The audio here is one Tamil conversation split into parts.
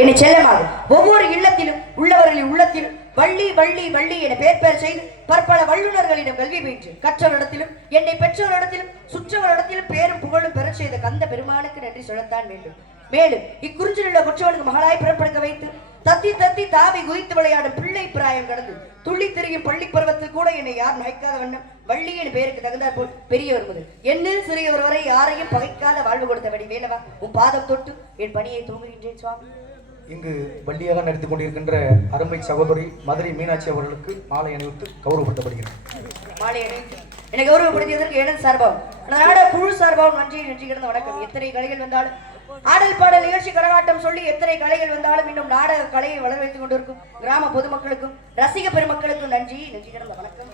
என்னை செல்லமாக ஒவ்வொரு இல்லத்திலும் உள்ளவர்களின் உள்ளத்திலும் வள்ளி வள்ளி வள்ளி என பேர் செய்து பற்பல வல்லுநர்களிடம் கல்வி பயின்று கற்றவரிடத்திலும் என்னை பெற்றவரிடத்திலும் சுற்றவரிடத்திலும் பேரும் புகழும் பெற செய்த கந்த பெருமானுக்கு நன்றி சொல்லத்தான் வேண்டும். மேலும் இக்குறிஞ்சிலுள்ள குற்றவனுக்கு மகளாய் பிறப்படுக்க வைத்து தத்தி தத்தி தாவி குதித்து விளையாடும் பிள்ளை பிராயம் கடந்து துள்ளி திரியும் பள்ளி பருவத்தில் கூட என்னை யார் நகைக்காத வண்ணம் வள்ளி என் பெயருக்கு தகுந்தாற் போல் பெரியவர் முதல் என்னில் சிறியவர் வரை யாரையும் பகைக்காத வாழ்வு கொடுத்தபடி வேலவா உன் பாதம் தொட்டு என் பணியை தூங்குகின்றேன் சுவாமி. இங்கு வள்ளியாக நடித்துக் கொண்டிருக்கின்ற அருமை சகோதரி மதுரை மீனாட்சி அவர்களுக்கு மாலை அணிவித்து கௌரவப்படுத்தப்படுகிறது. மாலை அணிவித்து என்னை கௌரவப்படுத்தியதற்கு எனது சார்பாகும் நாட குழு சார்பாகவும் நன்றி கிடந்த வணக்கம். எத்தனை கலைகள் வந்தாலும் ஆடல் பாடல் நிகழ்ச்சி கரகாட்டம் சொல்லி எத்தனை கலைகள் வந்தாலும் இன்னும் நாடக கலையை வளர வைத்துக் கொண்டிருக்கும் கிராம பொதுமக்களுக்கும் ரசிக பெருமக்களுக்கும் நன்றி கிடந்த வணக்கம்.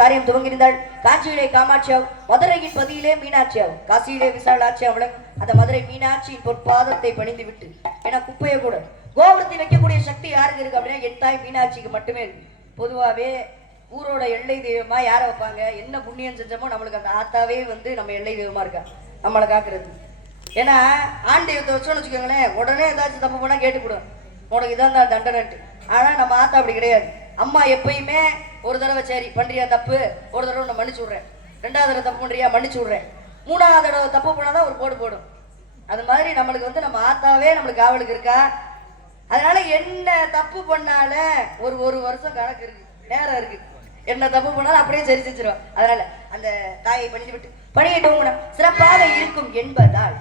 காரியம் துவங்கியிருந்தாள். காஞ்சியிலே காமாட்சியாவும் மதுரையின் பதியிலே மீனாட்சியாவும் காசியிலே விசாலாட்சியாவும் அந்த மதுரை மீனாட்சியின் பொற்பாதத்தை பணிந்து விட்டு ஏன்னா குப்பையை கூட கோபுரத்தை வைக்கக்கூடிய சக்தி யாருக்கு இருக்கு அப்படின்னா என் தாய் மீனாட்சிக்கு மட்டுமே இருக்கு. பொதுவாகவே ஊரோட எல்லை தெய்வமா யாரை வைப்பாங்க? என்ன புண்ணியம் செஞ்சோமோ நம்மளுக்கு அந்த ஆத்தாவே வந்து நம்ம எல்லை தெய்வமா இருக்கா நம்மளை காக்குறது. ஏன்னா ஆண் தெய்வத்தை வச்சோன்னு வச்சுக்கோங்களேன், உடனே ஏதாச்சும் தப்பு பண்ணா கேட்டுக்கிடும், உனக்கு இதான் தான் தண்டனைட்டு. ஆனா நம்ம ஆத்தா அப்படி கிடையாது. அம்மா எப்பயுமே ஒரு தடவை சரி பண்றியா தப்பு, ஒரு தடவை நான் மன்னிச்சு விடுறேன், ரெண்டாவது தடவை தப்பு பண்றியா மன்னிச்சு விடுறேன், மூணாவது தடவை தப்பு பண்ணாதான் ஒரு போடு போடும். அது மாதிரி நம்மளுக்கு வந்து நம்ம ஆத்தாவே நம்மளுக்கு காவலுக்கு இருக்கா. அதனால என்ன தப்பு பண்ணால ஒரு வருஷம் கணக்கு இருக்கு, நேரம் இருக்கு. என்ன தப்பு பண்ணாலும் அப்படியே சரி செஞ்சிடும். அதனால அந்த தாயை பணிந்து விட்டு பணியிட்டு சிறப்பாக இருக்கும் என்பதால்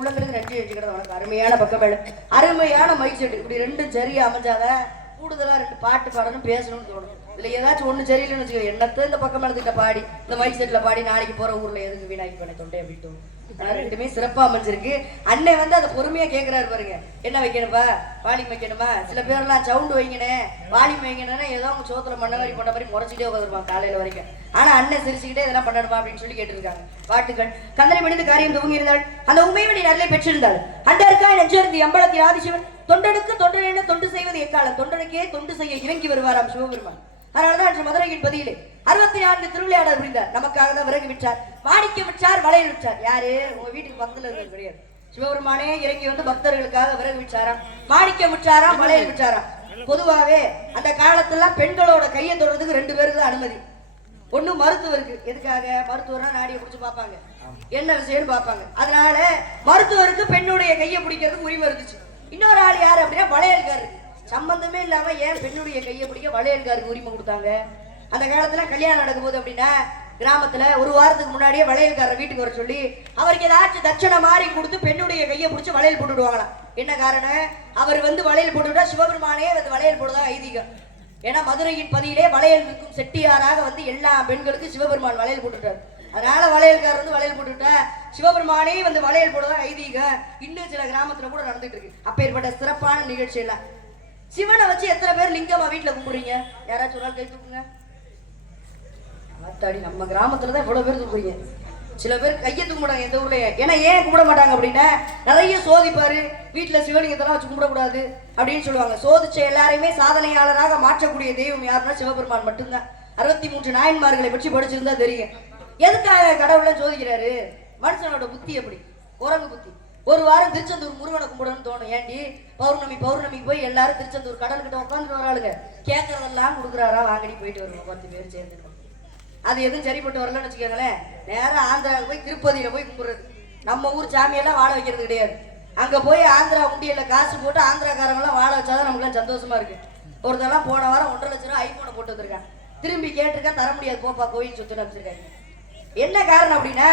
உள்ளங்களுக்கு நன்றி வச்சுக்கிறது உனக்கு அருமையான பக்கம் அருமையான மைக் செட் இப்படி ரெண்டும் சரியா அமைஞ்சாத கூடுதலா ரெண்டு பாட்டு பாடணும் பேசணும்னு தோணும். இதுல ஏதாச்சும் ஒண்ணு சரியில்லைன்னு வச்சுக்கோ, என்னத்த இந்த பக்கம் எடுத்துக்கிட்ட பாடி இந்த மைக் செட்ல பாடி நாளைக்கு போற ஊர்ல எதுக்கு வீணாக்கி பண்ண தொண்டை அப்படின்னு தோணும். ரெண்டுமே சிறப்பா அமைஞ்சிருக்கு. அண்ணன் வந்து அதை பொறுமையா கேக்குறாரு பாருங்க. என்ன வைக்கணும்பா, வாலிம் வைக்கணுமா? சில பேர்லாம் சவுண்டு வைங்கனே, வாலிம் வைங்கனே, ஏதோ அவங்க சோத்துல மண்ணவாரி போட்ட மாதிரி முறைச்சிட்டே உட்காந்துருப்பாங்க காலையில வரைக்கும். ஆனா அண்ணன் சிரிச்சுக்கிட்டே இதெல்லாம் பண்ணணுமா அப்படின்னு சொல்லி கேட்டிருக்காங்க. பாட்டுகள் கந்தனை மணிந்து காரியம் துவங்கி இருந்தாள். அந்த உண்மையை நல்ல பெற்றிருந்தாள். அண்டருக்காய் நெஞ்சிருந்து எம்பளத்தில் ஆதிசிவன் தொண்டனுக்கு தொண்டன தொண்டு செய்வது எக்காலம், தொண்டனுக்கே தொண்டு செய்ய இறங்கி வருவாராம் சிவபெருமான். அதனாலதான் அன்று மதுரையின் பதியிலே 64 திருவிளையாடல் புரிந்தார். நமக்காக தான் விறகு விற்றார், மாணிக்கம் விற்றார், வளையல் விற்றார். யாரு? உங்க வீட்டுக்கு பக்கத்துல இருக்கிறது கிடையாது. சிவபெருமானே இறங்கி வந்து பக்தர்களுக்காக விறகு விற்றாராம், மாணிக்கம் விற்றாராம், வளையல் விற்றாராம். பொதுவாகவே அந்த காலத்துல பெண்களோட கையை தொடுறதுக்கு 2 பேருக்கு தான் அனுமதி. ஒண்ணு மருத்துவருக்கு. எதுக்காக? மருத்துவர்னா நாடியை பிடிச்சு பார்ப்பாங்க, என்ன விஷயம்னு பார்ப்பாங்க. அதனால மருத்துவருக்கு பெண்ணுடைய கையை பிடிக்கிறதுக்கு உரிமை இருந்துச்சு. இன்னொரு ஆள் யாரு அப்படின்னா வளையல்காரருக்கு. சம்பந்தமே இல்லாம ஏன் பெண்ணுடைய கையை பிடிக்க வளையல்காருக்கு உரிமை கொடுத்தாங்க? அந்த காலத்துல கல்யாணம் நடக்கும்போது அப்படின்னா கிராமத்துல ஒரு வாரத்துக்கு முன்னாடியே வளையல்காரர் வீட்டுக்கு வர சொல்லி அவருக்கு ஏதாச்சும் தட்சணை மாதிரி கொடுத்து பெண்ணுடைய கையை பிடிச்சி வளையல் போட்டுடுவாங்களாம். என்ன காரணம்? அவர் வந்து வளையல் போட்டுவிட்டா சிவபெருமானே வந்து வளையல் போடுறதா ஐதீகம். ஏன்னா மதுரையின் பதியிலே வளையல் விற்கும் செட்டியாராக வந்து எல்லா பெண்களுக்கும் சிவபெருமான் வளையல் போட்டுட்டார். அதனால வளையல்காரர் வந்து வளையல் போட்டுவிட்டா சிவபெருமானே வந்து வளையல் போடுறதா ஐதீகம். இன்னும் சில கிராமத்துல கூட நடந்துட்டு இருக்கு. அப்பேற்பட்ட சிறப்பான நிகழ்ச்சி எல்லாம். சிவனை வச்சு எத்தனை பேர் லிங்கமா வீட்டுல கும்பிடுறீங்க? யாராச்சும் ஒரு நாள் கை தூக்குங்க. அத்தாடி, நம்ம கிராமத்துலதான் இவ்வளவு பேர் தூக்குறீங்க. சில பேர் கையை தூக்க மாட்டாங்க எந்த ஊர்லயே. ஏன்னா ஏன் கும்பிட மாட்டாங்க அப்படின்னா நிறைய சோதிப்பாரு, வீட்டுல சிவலிங்கத்தெல்லாம் வச்சு கும்பிடக்கூடாது அப்படின்னு சொல்லுவாங்க. சோதிச்ச எல்லாரையுமே சாதனையாளராக மாற்றக்கூடிய தெய்வம் யாருன்னா சிவபெருமான் மட்டும்தான். 63 நாயன்மார்களை பற்றி படிச்சிருந்தா தெரியும். எதுக்காக கடவுளை சோதிக்கிறாரு? மனுஷனோட புத்தி எப்படி? குரங்கு புத்தி. ஒரு வாரம் திருச்செந்தூர் முருகனை கும்பிடணும்னு தோணும். ஏண்டி பௌர்ணமிக்கு போய் எல்லாரும் திருச்செந்தூர் கடல் கிட்ட உட்காந்துட்டு வராளுங்க, கேட்கறதெல்லாம் கொடுக்குறாரா, வாங்கடி போயிட்டு வருவோம் 10 பேர் சேர்ந்து. அது எதுவும் சரிப்பட்டு வரலன்னு வச்சுக்கோங்களேன், நேரம் ஆந்திராவுக்கு போய் திருப்பதியில போய் கும்பிடுறது. நம்ம ஊர் சாமியெல்லாம் வாழ வைக்கிறது கிடையாது. அங்க போய் ஆந்திரா உண்டியல்ல காசு போட்டு ஆந்திராக்காரங்களாம் வாழ வச்சாதான் நமக்குலாம் சந்தோஷமா இருக்கு. ஒருத்தெல்லாம் போன வாரம் 1.5 லட்சம் ரூபாய் ஐபோனை போட்டு வந்திருக்கான். திரும்பி கேட்டிருக்கேன், தர முடியாது, போப்பா கோயில் சுத்தின்னு வச்சிருக்காங்க. என்ன காரணம் அப்படின்னா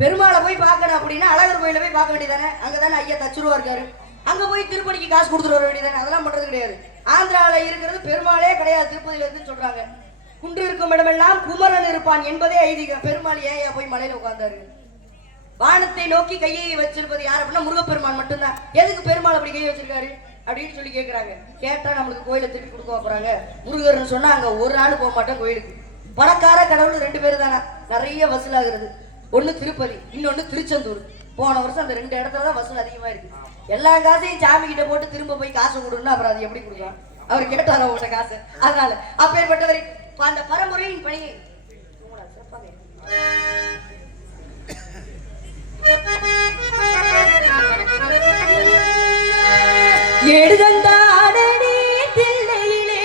பெருமாளை போய் பார்க்கணும் அப்படின்னா அழகர் கோயில போய் பார்க்க வேண்டியதானே. அங்கதானே ஐயா தச்சுருவா இருக்காரு. அங்க போய் திருப்பதிக்கு காசு கொடுத்துட்டு வர வேண்டியதானே. அதெல்லாம் பண்றது கிடையாது. ஆந்திராவில இருக்கிறது பெருமாளே கிடையாது, திருப்பதியில இருக்குன்னு சொல்றாங்க. குன்று இருக்கும் இடமெல்லாம் குமரன் இருப்பான் என்பதே ஐதீகம். பெருமாள் ஏன் போய் மலையில உட்கார்ந்தாரு? வானத்தை நோக்கி கையை வச்சிருப்பது யார் அப்படின்னா முருகப்பெருமான் மட்டும்தான். எதுக்கு பெருமாள் அப்படி கையை வச்சிருக்காரு அப்படின்னு சொல்லி கேட்கறாங்க. கேட்டா நம்மளுக்கு கோயிலை திருப்பி கொடுக்க போறாங்க. முருகர்னு சொன்னா அங்க ஒரு ஆள் போக மாட்டேன் கோயிலுக்கு. பணக்கார கடவுள் 2 பேர் தானே நிறைய வசூலாகிறது. ஒண்ணு திருப்பதி, இன்னொன்னு திருச்செந்தூர். போன வருஷம் அந்த 2 இடத்துலதான் வசூல் அதிகமா இருக்கு. எல்லா காசையும் சாமி கிட்ட போட்டு திரும்ப போய் காசு கொடுன்னா அப்புறம் அது எப்படி கொடுக்கலாம்? அவர் கேட்டாரோ உங்கள்கிட்ட காசு. அதனால அப்பேற்பட்டவர் அந்த பரம்பரையின் பணியை எடுதந்தாடனே தில்லையிலே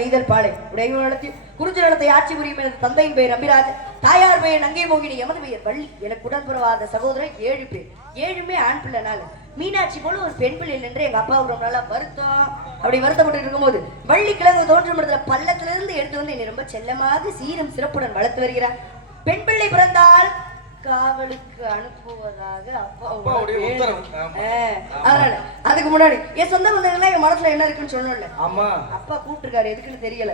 நெய்தல் பாலை உடையத்தில் குறிஞ்சி நிலத்தை ஆட்சி புரியும் எனது தந்தையின் பெயர் அம்பிராஜ், தாயார் பெயர் நங்கை மோகினி, எமது பெயர் வள்ளி. எனக்கு உடன்புறவாத சகோதரர் 7 பேர், 7மே ஆண் பிள்ளைனால மீனாட்சி போல ஒரு பெண் பிள்ளை என்று எங்க அப்பாவுக்கு ரொம்ப நாளா வருத்தம். அப்படி வருத்தப்பட்டு இருக்கும்போது வள்ளி கிழங்கு தோன்றும் இடத்துல பள்ளத்துல இருந்து எடுத்து வந்து என்னை ரொம்ப செல்லமாக சீரும் சிறப்புடன் வளர்த்து வருகிறார். பெண் பிள்ளை பிறந்தால் காவலுக்கு அனுப்புவதாக அப்பாவுடைய உத்தரவு. அதனால அதுக்கு முன்னாடி என் சொந்த பந்தங்கள்லாம் என் மனசுல என்ன இருக்குன்னு சொன்னோம்ல, ஆமா அப்பா கூப்பிட்டுருக்காரு. எதுக்குன்னு தெரியல,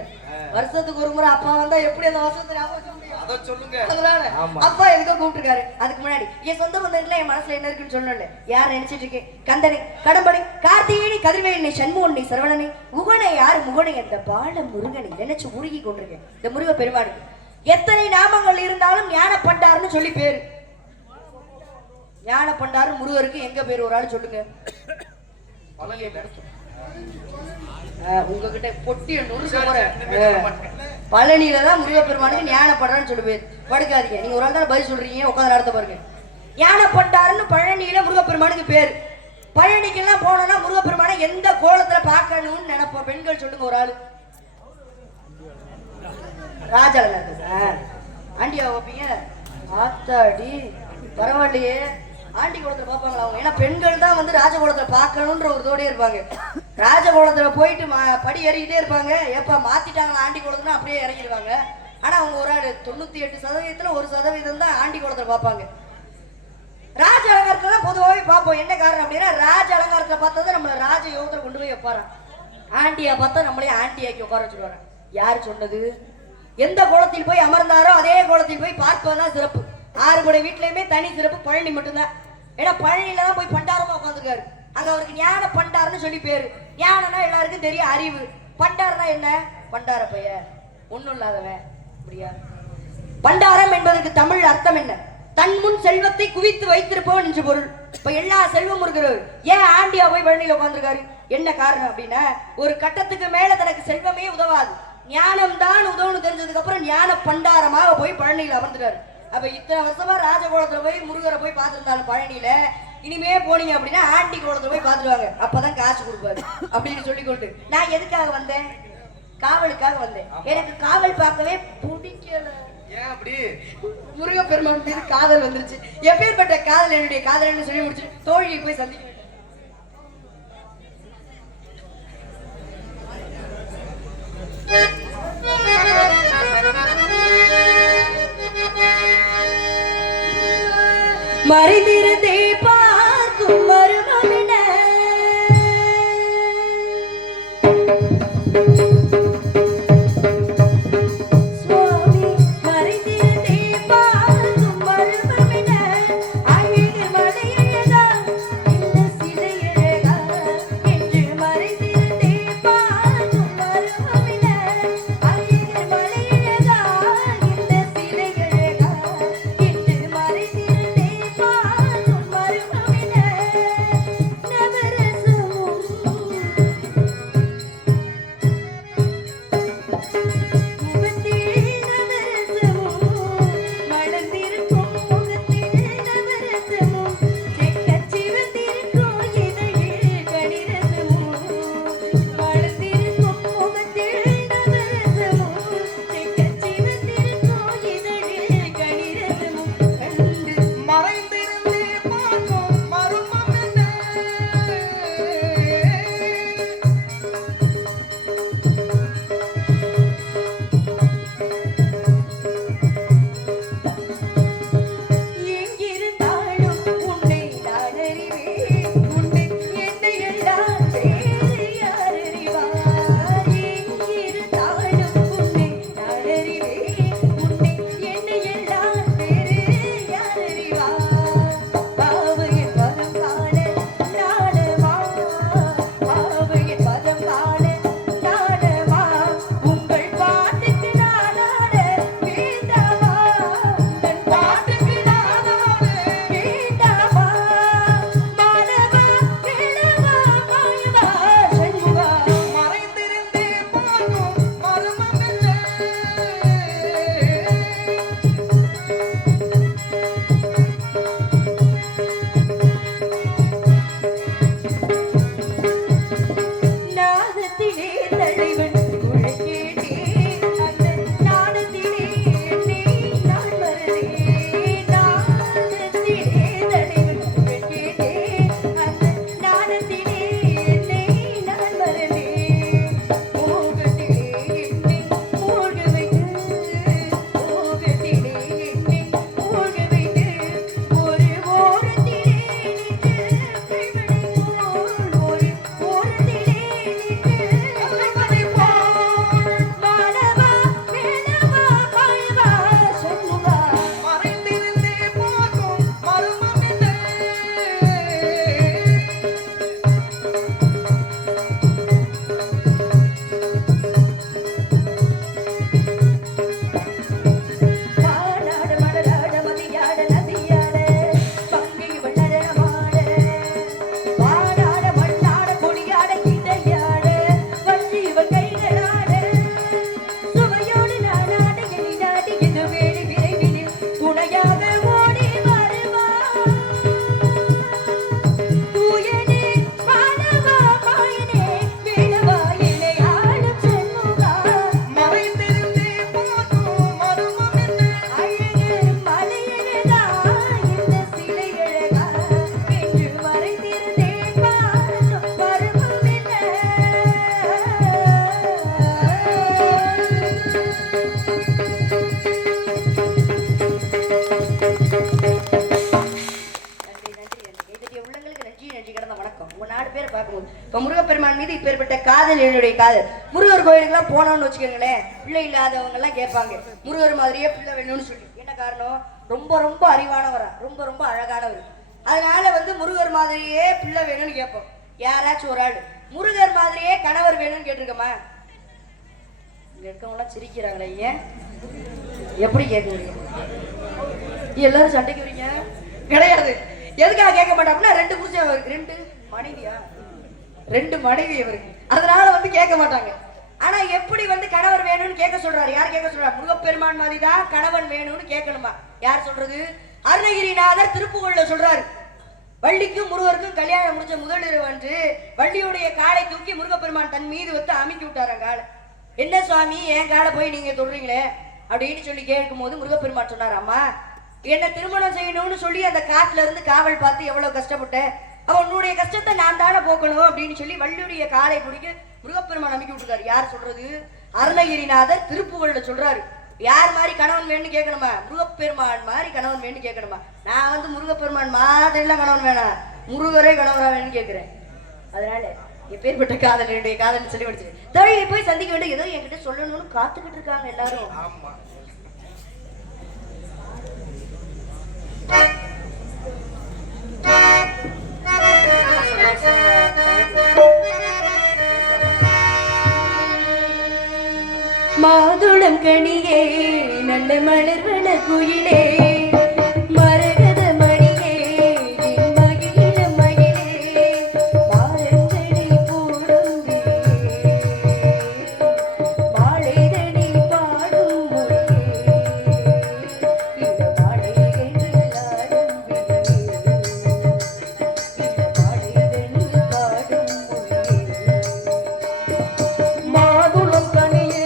வருஷத்துக்கு ஒரு முறை அப்பா வந்தா எப்படி அந்த வருஷத்தை ஞாபகம் சொல்லுங்க. அதனால அப்பா எதுக்கோ கூப்பிட்டுருக்காரு. அதுக்கு முன்னாடி என் சொந்த பந்தங்கள்லாம் என் மனசுல என்ன இருக்குன்னு சொன்னோம்ல, யார் நினைச்சிட்டு இருக்கேன்? கந்தனை, கடம்பனை, கார்த்திகேயனை, கதிர்வேலனை, சண்முகனை, சரவணனை, முகனை, யாரு முகனை, அந்த பால முருகனை நினைச்சு உருகி கொண்டிருக்கேன். இந்த முருக பெருமானுக்கு எத்தனை நாமங்கள் இருந்தாலும் ஞான பண்டாருன்னு சொல்லி பேரு. ஞான பண்டாரு முருகருக்கு எங்க பேரு ஒரு ஆள் சொல்லுங்க. உங்ககிட்ட பொட்டிய பழனியில தான் முருகப்பெருமானுக்கு ஞான பண்டாருன்னு சொல்லி பேரு. படுக்காதீங்க, நீங்க ஒரு ஆள் தான் பதில் சொல்றீங்க, உட்காந்து நடத்த பாருங்க. ஞான பண்டாருன்னு பழனியில முருகப்பெருமானுக்கு பேரு. பழனிக்கெல்லாம் போனோம்னா முருகப்பெருமானை எந்த கோலத்துல பார்க்கணும்னு நினைப்போம். பெண்கள் சொல்லுங்க ஒரு ஆளு. ராஜால ஆண்டியா வைப்பீங்க? ஆத்தாடி பரவாயில்லையே, ஆண்டி குளத்துல பார்ப்பாங்களா அவங்க? ஏன்னா பெண்கள் தான் வந்து ராஜகுலத்துல பார்க்கணுன்ற ஒரு தோடே இருப்பாங்க. ராஜகுலத்துல போயிட்டு படி ஏறிக்கிட்டே இருப்பாங்க. எப்ப மாத்திட்டாங்களா ஆண்டி குளத்துல அப்படியே இறங்கிடுவாங்க. ஆனா அவங்க ஒரு ஆள் 98% 1% தான் ஆண்டி குளத்துல பார்ப்பாங்க. ராஜ அலங்காரத்துல தான் பொதுவாகவே பார்ப்போம். என்ன காரணம் அப்படின்னா, ராஜ அலங்காரத்துல பார்த்தா நம்மள ராஜ யோகத்துல கொண்டு போய் வைப்பாரான். ஆண்டியா பார்த்தா நம்மளே ஆண்டியாக்கி உட்கார வச்சுருவாங்க. யார் சொன்னது? எந்த கோலத்தில் போய் அமர்ந்தாரோ அதே கோலத்தில் போய் பார்ப்பதுதான் சிறப்பு. 6 கூட வீட்லயுமே தனி சிறப்பு பழனி மட்டும்தான். ஏன்னா பழனியில தான் போய் பண்டாரமா உட்காந்துருக்காரு. அங்க அவருக்கு ஞான பண்டார்னு சொல்லி பேரு. ஞானம்னா எல்லாருக்கும் தெரியும், அறிவு. பண்டார்னா என்ன? பண்டார பைய, ஒண்ணும் இல்லாதவன். அப்படியா? பண்டாரம் என்பதற்கு தமிழ் அர்த்தம் என்ன? தன் முன் செல்வத்தை குவித்து வைத்திருப்பவன் என்று பொருள். இப்ப எல்லா செல்வம் இருக்கிறவர் ஏன் ஆண்டியா போய் பழனியில உட்காந்துருக்காரு? என்ன காரணம் அப்படின்னா, ஒரு கட்டத்துக்கு மேல தனக்கு செல்வமே உதவாது, ஞானம் தான் உதவுன்னு தெரிஞ்சதுக்கு அப்புறம் ஞான பண்டாரமாக போய் பழனியில அமர்ந்துட்டாரு. அப்ப இத்தனை வருஷமா ராஜகோலத்துல போய் முருகரை போய் பார்த்துருந்தாலும் பழனியில, இனிமே போனீங்க அப்படின்னா ஆண்டி கோலத்துல போய் பார்த்துருவாங்க. அப்பதான் காசு கொடுப்பாரு அப்படின்னு சொல்லிக்கொண்டு நான் எதுக்காக வந்தேன்? காவலுக்காக வந்தேன். எனக்கு காவல் பார்க்கவே பிடிக்கல. ஏன் அப்படி? முருகப்பெருமான் மீது காதல் வந்துருச்சு. எப்பேற்பட்ட காதல்? என்னுடைய காதல்னு சொல்லி முடிச்சு தோழியை போய் சந்திக்க மறைந்திருந்தே பார்க்கும் மருமவின சுவாமி, மறைந்திருந்தே பார்க்கும் மருமவின அழகு மலையழகா இந்த சிலையழகா என்று மறைந்திருந்தே பார்க்கும் மருமவின அழகு மலையழகா இந்த சிலையழகா என்று மறைந்திருந்தே பார்க்கும் இது இப்பேற்பட்ட காதல் என்னுடைய காதல். முருகர் கோயிலுக்குலாம் போனோம்னு வச்சுக்கோங்களேன், பிள்ளை இல்லாதவங்க எல்லாம் கேட்பாங்க முருகர் மாதிரியே பிள்ளை வேணும்னு சொல்லி. என்ன காரணம்? ரொம்ப ரொம்ப அறிவானவரா, ரொம்ப ரொம்ப அழகானவர். அதனால வந்து முருகர் மாதிரியே பிள்ளை வேணும்னு கேட்போம். யாராச்சும் ஒரு ஆள் முருகர் மாதிரியே கணவர் வேணும்னு கேட்டிருக்கோமா? இங்க இருக்கவங்களாம் சிரிக்கிறாங்களே, ஏன் எப்படி கேட்க முடியும்? எல்லாரும் சண்டைக்கு வரீங்க கிடையாது. எதுக்காக கேட்க மாட்டாங்கன்னா, ரெண்டு புருஷன் அவருக்கு, ரெண்டு மனைவியா, ரெண்டு மனைவி அவருக்கு, அதனால வந்து கேட்க மாட்டாங்க. ஆனா எப்படி வந்து கணவர் வேணும்னு கேட்க சொல்றாரு? யார் கேட்க சொல்றாரு? முருகப்பெருமான் மாதிரி தான் கணவன் வேணும்னு கேட்கணுமா? யார் சொல்றது? அருணகிரிநாதர் திருப்புகழ்ல சொல்றாரு. வள்ளிக்கும் முருகருக்கும் கல்யாணம் முடிஞ்ச முதலிரவு அன்று வள்ளியுடைய காலை தூக்கி முருகப்பெருமான் தன் மீது வந்து அமுக்கி விட்டாராம் காலை. என்ன சுவாமி, என் காலை போய் நீங்க சொல்றீங்களே அப்படின்னு சொல்லி கேட்கும் போது முருகப்பெருமான் சொன்னார், அம்மா என்ன திருமணம் செய்யணும்னு சொல்லி அந்த காட்டுல இருந்து காவல் பார்த்து எவ்வளவு கஷ்டப்பட்டேன், அவனுடைய கஷ்டத்தை நான் தானே போக்கணும் அப்படின்னு சொல்லி வள்ளியுடைய காலை பிடிக்க முருகப்பெருமான் அமுக்கி விட்டுருக்காரு. யார் சொல்றது? அருணகிரிநாதர் திருப்புகழ்ல சொல்றாரு. யார் மாதிரி கணவன் வேணும்னு கேட்கணுமா? முருகப்பெருமான் மாதிரி கணவன் வேணும்னு கேட்கணுமா? நான் வந்து முருகப்பெருமான் மாதிரி எல்லாம் கணவன் வேணாம், முருகரே கணவரா வேணும்னு கேட்கிறேன். அதனால எப்பேற்பட்ட காதல் என்னுடைய காதல் சொல்லி படிச்சு தோழியை போய் சந்திக்க வேண்டிய ஏதோ என்கிட்ட சொல்லணும்னு காத்துக்கிட்டு இருக்காங்க எல்லாரும். மாதுளம் கனியே நல்ல மலர்வன குயிலே மரகத மணியே மகிழ மகிழே மாரங்கனை போடும் மாலைதனி பாடும் மொழியே இந்த மாலைதனி ஆடும் இந்த மாலைதனி பாடும் மொழியே மாதுளம் கனியே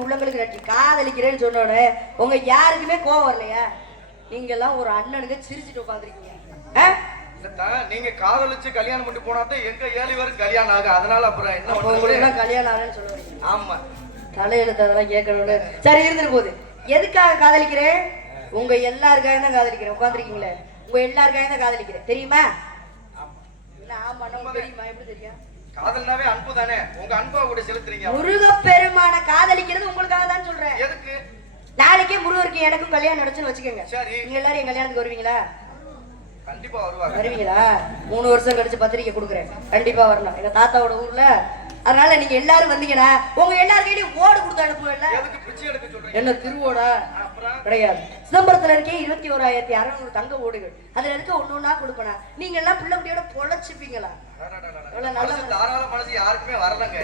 உள்ளங்களுக்கு நன்றி. காதலிக்கிறேன்னு சொன்னோன்னே உங்க யாருக்குமே கோவம் வரலையா? நீங்க எல்லாம் ஒரு அண்ணனுக்கு சிரிச்சுட்டு உட்காந்துருக்கீங்க. நீங்க காதலிச்சு கல்யாணம் பண்ணி போனாதான் எங்க 7 பேருக்கு கல்யாணம் ஆகும். அதனால அப்புறம் என்ன உங்களுக்கு கல்யாணம் ஆகலன்னு சொல்லுவாங்க. ஆமா, தலையெழுத்து அதெல்லாம் கேட்கணும்னு. சரி இருந்துட்டு போகுது. எதுக்காக காதலிக்கிறேன்? உங்க எல்லாருக்காக தான் காதலிக்கிறேன். உட்காந்துருக்கீங்களே, உங்க எல்லாருக்காக தான் காதலிக்கிறேன். தெரியுமா? ஆமா, தெரியுமா? எப்படி தெரியும்? காதல்னாவே அன்பு தானே. உங்க அன்பை கூட செலுத்துறீங்க. முருகப்பெருமான காதலிக்கிறது உங்களுக்காக தான் சொல்றேன். எதுக்கு? நாளைக்கே முருகருக்கு எனக்கும் கல்யாணம் நடச்சுன்னு வச்சுக்கோங்க. சரி, நீங்க எல்லாரும் என் கல்யாணத்துக்கு வருவீங்களா? கண்டிப்பா வருவாங்க. வருவீங்களா? 3 வருஷம் கழிச்சு பத்திரிக்கை கொடுக்குறேன். கண்டிப்பா வரணும், எங்க தாத்தாவோட ஊர்ல. அதனால நீங்க எல்லாரும் வந்தீங்கன்னா உங்க எல்லார் கையிலயும் ஓடு கொடுத்து அனுப்புவேன்ல. எதுக்கு பிச்சை எடுக்க சொல்றீங்க? என்ன திருவோடா? கிடையாது. சிதம்பரத்துல இருக்கே 21,600 தங்க ஓடுகள். அதுல இருக்க ஒண்ணு கொடுப்பனா நீங்க எல்லாம் பிள்ளை குட்டியோட பொழைச்சுப்பீங்களா? தாராள மனசு யாருக்குமே வரலங்க.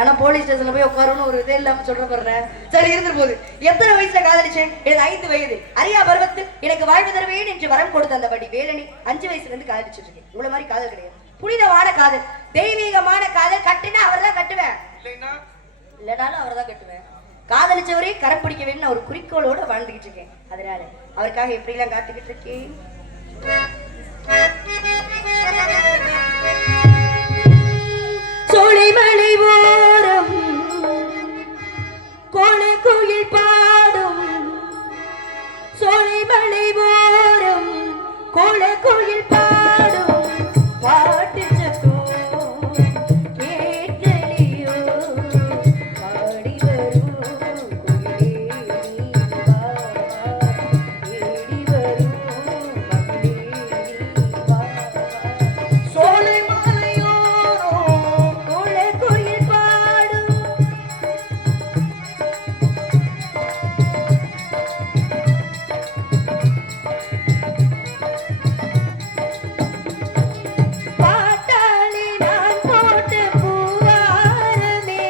ஆனா போலீஸ் ஸ்டேஷன்ல போய் உட்காரணும் ஒரு இதே இல்லாம சொல்ற போறேன். சரி இருந்துட்டு போகுது. எத்தனை வயசுல காதலிச்சேன்? எனக்கு 5 வயது. அறியா பருவத்தில் எனக்கு வாழ்வு தருவேன் என்று வரம் கொடுத்த அந்த படி வேலனி 5 வயசுல இருந்து காதலிச்சுட்டு இருக்கேன். இவ்வளவு மாதிரி காதல் கிடையாது. புனிதமான காதல், தெய்வீகமான காதல். கட்டுனா அவர் தான் கட்டுவேன், இல்லைனாலும் அவர் தான் கட்டுவேன். காதலிச்சவரே கரம் பிடிக்க வேணும்னு ஒரு குறிக்கோளோட வாழ்ந்துகிட்டு இருக்கேன். அதனால அவருக்காக எப்படி எல்லாம் காத்துக்கிட்டு இருக்கேன். சோலைமலை ஓரம் கோலை குயில் பாடும், சோலைமலை ஓரம் கோலை குயில் பாடும் பாட்டு சத்தம் கேட்கலையோ, பாடி வரும் குயிலே நீ வா, தேடி வரும் மகளே நீ வா. சோலைமலையோரம் கோலை குயில் பாடும். பாட்டாளி நான் போட்ட பூவாரமே,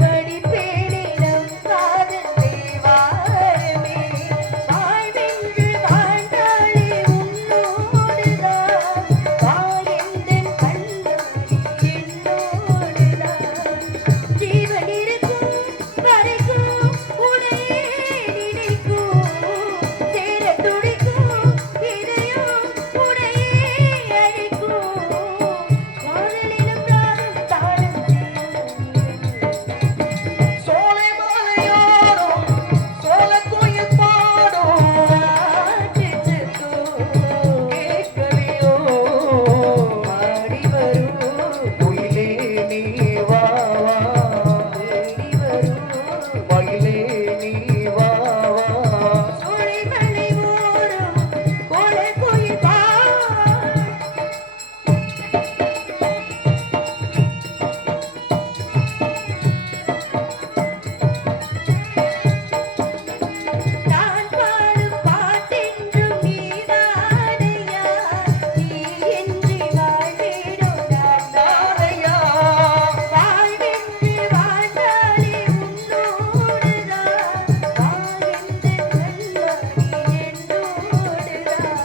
படிப்பேனே நம் காதல் தேவாரமே. வாழ்வென்று வாழ்ந்தாளே உன்னோடுதான், வாயெந்தன் கண்மணி என்னோடுதான். ஜீவன் இருக்கும் வரைக்கும் உன்னையே நினைக்கும், சேரத் துடிக்கும் இதயம் உன்னையே அழைக்கும். காதலிலும் ராகம் தாளம் சோலைமலையோரம் சோலைக்குயில் பாடும் பாட்டு சத்தம் கேட்கலையோ, பாடி வரும் குயிலே நீ வா வா, தேடி வரும் மயிலே நீ வா வா. சோலைமலை ஓரம் கோலைக்குயில் பாடும். நான் பாடும் பாட்டென்றும் நீதானையா, நீ இன்றி வாழ்ந்திடும் நான் தானையா. வாழ்வென்று வாழ்ந்தாலே உன்னோடுதான், வாயெந்தன் கண்மணி என்னோடுதான்.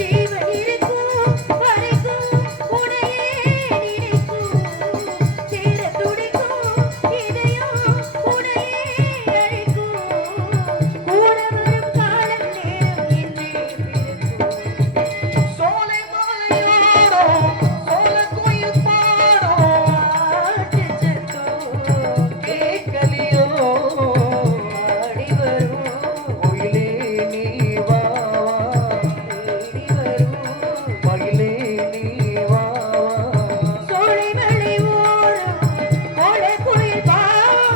ஜீவன் இருக்கும் வரைக்கும் உன்னையே நினைக்கும், சேரத் துடிக்கும் இதயம் உன்னையே அழைக்கும். கூட வரும் காலம் நேரம் என்றே பிறக்கும். சோலைமலையோரம் சோலைக்குயில் பாடும் பாட்டு சத்தம் கேட்கலையோ, ஆடி வரும் குயிலே நீ வா வா, தேடி வரும் மயிலே நீ வா வா. சோலைமலை ஓரம் கோலைக்குயில் பாடும்.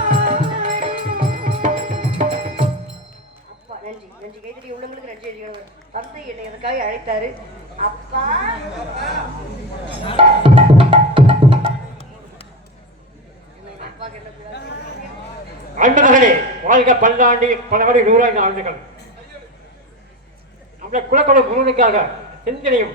அப்பா நன்றி நன்றி. கைதடி உள்ளவங்களுக்கு நன்றி அடிக்கணும். தந்தை என்னை எனக்காக அழைத்தாரு. அப்பா அப்பாக்கு என்ன பேரு? அன்பர்களே, வாழ்க பல்லாண்டு பல கோடி 100 ஆண்டுகள். நம்முடைய குலக்குழு முருகனுக்காக சிந்தனையும்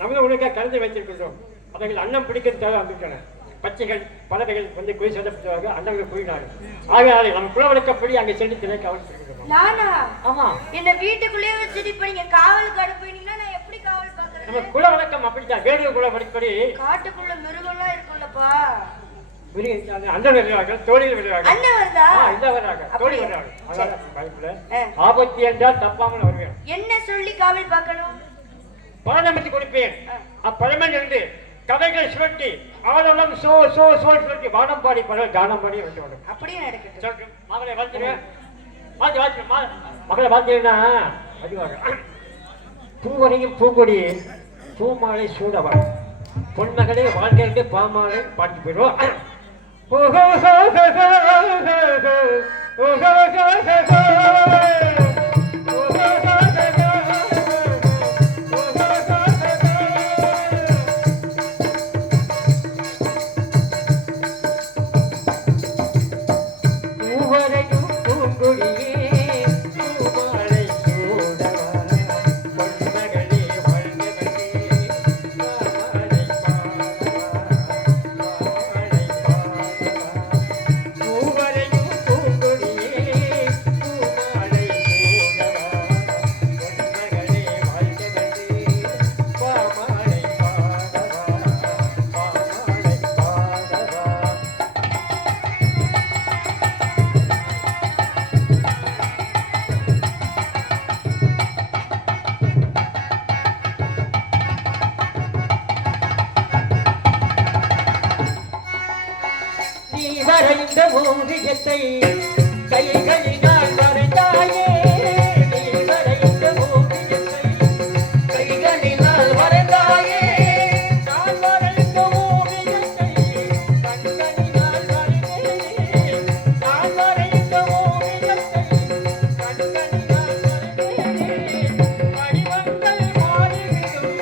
நமது உணவுக்காக கலந்து வைத்திருக்கின்றோம். அவர்கள் அன்னம் பிடிக்கிறதுக்காக வந்திருக்கின்றன. பச்சைகள் பறவைகள் வந்து குடி செல்லப்பட்டதாக அன்னங்கள் கூறினார்கள். ஆகையாலே நம்ம குலவழக்கப்படி அங்கே சென்று திணை கவனித்திருக்கிறோம். நானா? ஆமா, என்ன வீட்டுக்குள்ளேயே வச்சுட்டு இப்ப நீங்க காவலுக்கு அனுப்புனீங்கன்னா நான் எப்படி காவல் பாக்குறது? நம்ம குலவழக்கம் அப்படித்தான். வேறு குலவழக்கப்படி காட்டுக்குள்ள மிருகம்லாம் இருக்கும்லப்பா. அண்ணன் வருவார்கள், தோழிகள் வருவார்கள். அண்ணன் வருதா? இந்த வர்றாங்க, தோழி வர்றாங்க. அதனால பயப்பட ஆ. ஆபத்து என்றால் தப்பாமல் வருவேன். என்ன சொல்லி காவல் பார்க்கணும்? பாடமத்தி கொடுப்பேன். அப்பழமன் இருந்து கதைகளை சுழட்டி ஆடலம் சோ சோ சோ சுழட்டி வானம் பாடி படம் கானம் பாடி வந்து வரும். அப்படியே நடக்கட்டும். சொல்றேன் மகளை வாழ்த்துறேன். வாழ்த்து மகளை வாழ்த்துறேன்னா அதுவாக பூவனையும் பூங்கொடி பூமாலை சூடவன் பொன்மகளே வாழ்க்கை பாமாலை பாட்டி போயிடுவோம். வரைந்த ஓவியத்தை கைகளினால் வரைந்தாயே. நீ வரைந்த ஓவியத்தை கைகளினால் வரைந்தாயே. நான் வரைந்த ஓவியத்தை கண்களினால் வரைந்தேன். நான் வரைந்த ஓவியத்தை கண்களினால் வரைந்தேன். வடிவங்கள் மாறிவிடும்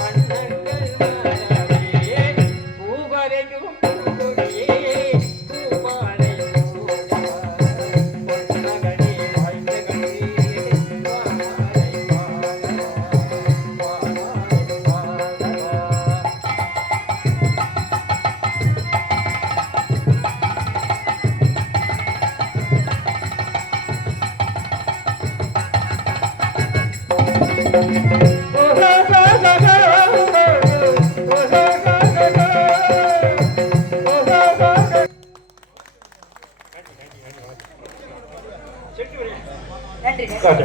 வண்ணங்கள் மாறவே பூவரையும் நன்றி. காட்டு